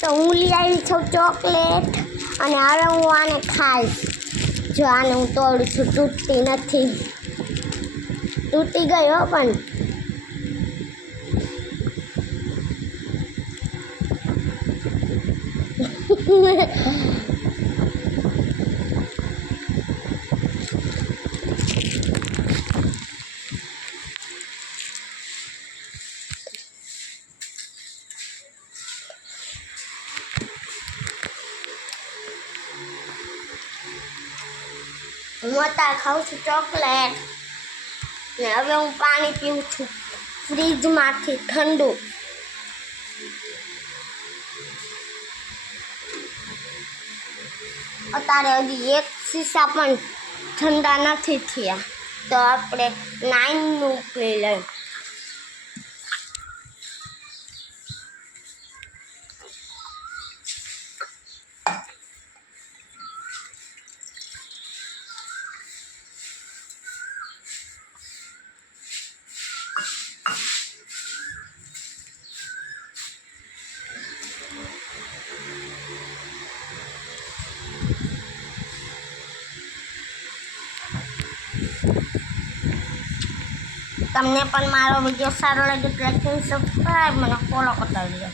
તો હું લઈ આવી છું ચોકલેટ અને હવે હું આને ખાઈશ. જો આને હું તોડું છું, તૂટતી નથી. તૂટી ગયો પણ હું અત્યારે ખાઉં છું ચોકલેટ ને હવે હું પાણી પીવું છું ફ્રીજમાંથી ઠંડુ. અત્યારે હજી એક શીશા પણ ઠંડા નથી થયા તો આપણે 9નું પી લઈએ. તમને પણ મારો વિડીયો સારો લાગે તો લાઈક અને સબસ્ક્રાઈબ મને ફોલો કરતા રહેજો.